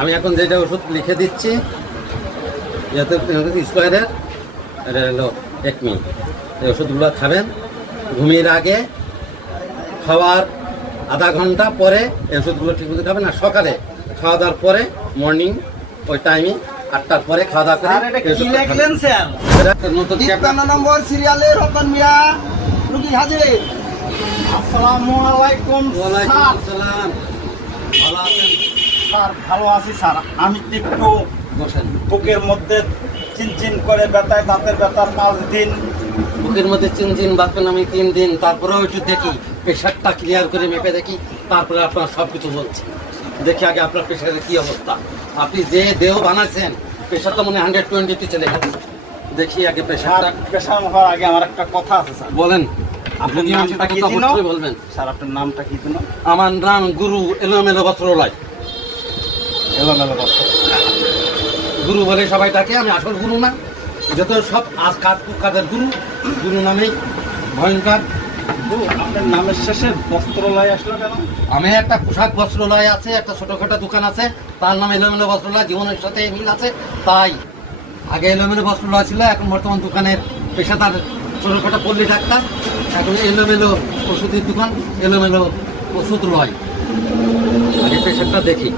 আমি এখন যেটা ওষুধ লিখে দিচ্ছি স্কোয়ারের, এটা হলো একমি। এই ওষুধগুলো খাবেন ঘুমিয়ে আগে, খাওয়ার আধা ঘন্টা পরে এই ওষুধগুলো ঠিক মতো খাবেন। আর সকালে খাওয়া দাওয়ার পরে মর্নিং ওই টাইমে 8টার পরে খাওয়া দাওয়া করে নতুন নম্বর সিরিয়ালে রতন মিয়া রুগী হাজির। আসসালামু আলাইকুম স্যার। ভালো আছেন স্যার? ভালো আছি স্যার। আমি একটু বসেন। বুকের মধ্যে চিনচিন করে ব্যথায়, দাঁতের ব্যথা 5 দিন। বুকের মধ্যে চিনচিন বাঁচবেন আমি 3 দিন, তারপরেও একটু দেখি প্রেশারটা ক্লিয়ার করে মেপে দেখি, তারপরে আপনার সব কিছু বলছি। দেখি আগে আপনার প্রেশারের কি অবস্থা। আপনি যে দেহ বানাচ্ছেন প্রেশার তো মনে 120-তে চলে গেছে। দেখি আগে প্রেশারটা। প্রেশার হওয়ার আগে আমার একটা কথা আছে স্যার। বলেন। আপনার নামটা কি ছিল? বলবেন স্যার আপনার নামটা কি ছিল? আমার নাম গুরু এলোমেলো বস্ত্রালয়। এলোমেলো বস্ত্র গুরু বলে সবাই ডাকে, আমি আসল গুরু না। যত সব কাজের গুরু, গুরু নামেই ভয়ঙ্কর। আপনার নামের শেষে বস্ত্রালয় আসলো কেন? আমি একটা পোশাক বস্ত্রালয় আছে, একটা ছোটখাটো দোকান আছে, তার নাম এলোমেলো বস্ত্রালয়। জীবনের সাথে মিল আছে, তাই আগে এলোমেলো বস্ত্রালয় ছিল, এখন বর্তমান দোকানের পেশাদার ছোটখাটো পল্লী ডাক্তার। এখন এলোমেলো ওষুধের দোকান, এলোমেলো ওষুধ লয়। আগে পেশারটা দেখি।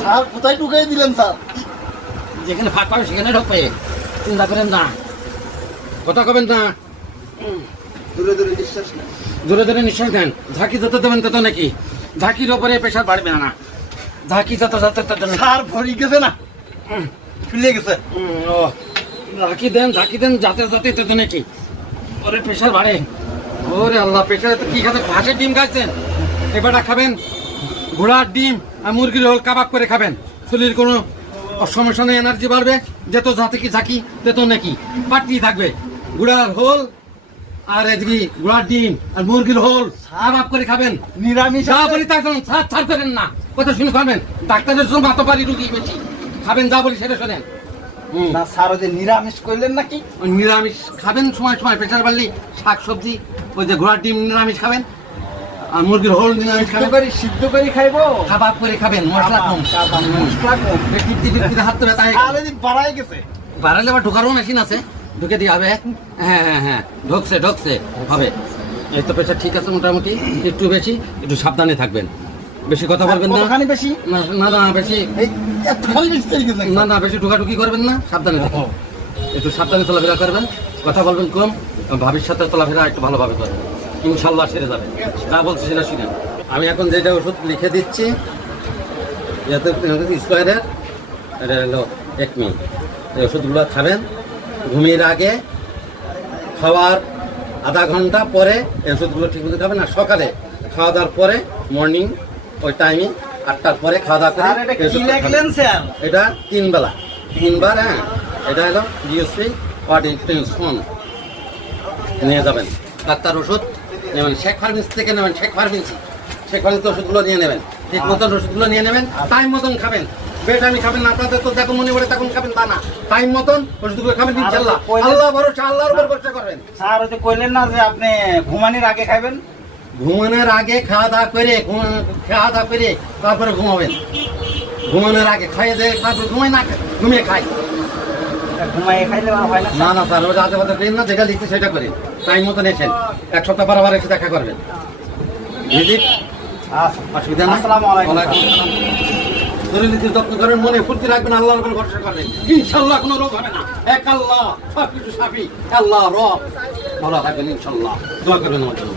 স্যার কোথায় ঢুকাই দিলেন স্যার? যেখানে ফাঁক পাবে সেখানে ঢোকবে, চিন্তা করেন না, কথা কবেন না। দূরে দূরে নিঃশ্বাস নেন। দূরে দূরে নিঃশ্বাস নেন। ঝাঁকি যত দেবেন তত নাকি ঝাঁকির ওপরে প্রেশার বাড়বে না। ঝাঁকি যত যত তত স্যার ভরি গেছে না, ফুলে গেছে। ও ঝাঁকি দেন যাতে যাতে তত নাকি ওরে প্রেশার বাড়ে। ওরে আল্লাহ, প্রেশার কি খাতে? হাঁসের ডিম খাচ্ছেন, এবারটা খাবেন ঘোড়ার ডিম আর মুরগির হোল কাবাব করে খাবেন। শরীর কোনো সমস্যা নেই, এনার্জি বাড়বে। যত যাতে কি ঝাঁকি তত নাকি পাটি থাকবে। ঘোড়ার হোল আর এদিকে ঘোড়ার ডিম আর মুরগির হোল কাবাব করে খাবেন। নিরামিষ যা বলি তা ছাড় করেন না, কথা শুনে খাবেন। ডাক্তারের জন্য মাতবাড়ি রুগী বেশি খাবেন, যা বলি সেটা শোনেন। না স্যার, ওই যে নিরামিষ করলেন নাকি? ওই নিরামিষ খাবেন সময় সময়, প্রেশার বাড়লে শাক সবজি, ওই যে ঘোড়ার ডিম নিরামিষ খাবেন আর মুরগির হোল নিরামিষ খাবেন। সিদ্ধ করে খাইবো, কাবাব করে খাবেন, মশলা কম। মশলা কম। তৃপ্তিতে হাত ধরে তাই বাড়াই গেছে। বাড়ালে আবার ঢোকারও মেশিন আছে, ঢুকে দিয়ে হবে। হ্যাঁ ঢুকছে হবে। এই তো প্রেশার ঠিক আছে মোটামুটি, একটু বেশি, একটু সাবধানে থাকবেন। বেশি কথা বলবেন না। কতখানি বেশি? না বেশি, এতখানি বেশি তৈরি গেছে না বেশি ঢুকাঢুকি করবেন না, সাবধানে থাকবেন। একটু সাবধানে চলাফেরা করবেন, কথা বলবেন কম, ভাবির সাথে চলাফেরা একটু ভালোভাবে করবেন, ইনশাল্লাহ সেরে যাবে। যা বলছি সেটা শুনেন। আমি এখন যেটা ওষুধ লিখে দিচ্ছি স্কোয়ারের, এটা হলো একমি। এই ওষুধগুলো খাবেন ঘুমিয়ে আগে, খাওয়ার আধা ঘন্টা পরে এই ওষুধগুলো ঠিক মতো খাবেন। আর সকালে খাওয়া দাওয়ার পরে মর্নিং ওই টাইমে 8টার পরে খাওয়া দাওয়া করে এটা 3 বেলা 3 বার। হ্যাঁ, এটা হলো জিওসি ফোন নিয়ে যাবেন। ডাক্তার ওষুধ নেবেন শেখ ফার্মেসি থেকে নেবেন, শেখ ফার্মেসি ওষুধগুলো নিয়ে নেবেন। ঠিক মতন ওষুধগুলো নিয়ে নেবেন, টাইম মতন খাবেন। বেটামি খাবেন না, আপনাদের তো যখন মনে পড়ে তখন খাবেন তা না, টাইম মতন ওষুধগুলো খাবেন। ইনশাআল্লাহ আল্লাহ ভরসা, আল্লাহর উপর ভরসা করবেন। স্যার ওই যে কইলেন না যে আপনি ঘুমানোর আগে খাবেন? ঘুমানোর আগে খাওয়া দাওয়া করে তারপরে ঘুমাবেন। ঘুমানোর আগে খাইয়ে দেয়, তারপরে ঘুমিয়ে খাই। ঘুমাইয়ে খাইলে হয় না? না স্যার, ওটা আজে বাজে দিন না, যেটা লিখতে সেটা করে টাইম মতন এসেন। 1 সপ্তাহ পর আবার এসে দেখা করবেন। ভিজিট, অসুবিধা না। শরীরের যত্ন করেন, মনে ফুর্তি রাখবেন, আল্লাহর উপর ভরসা করবেন। ইনশাল্লাহ কোনো রোগ হবে না। এক আল্লাহ, সবকিছু সাফি, আল্লাহ রব, ভালো থাকবেন ইনশাল্লাহ। দোয়া করবেন আমার জন্য।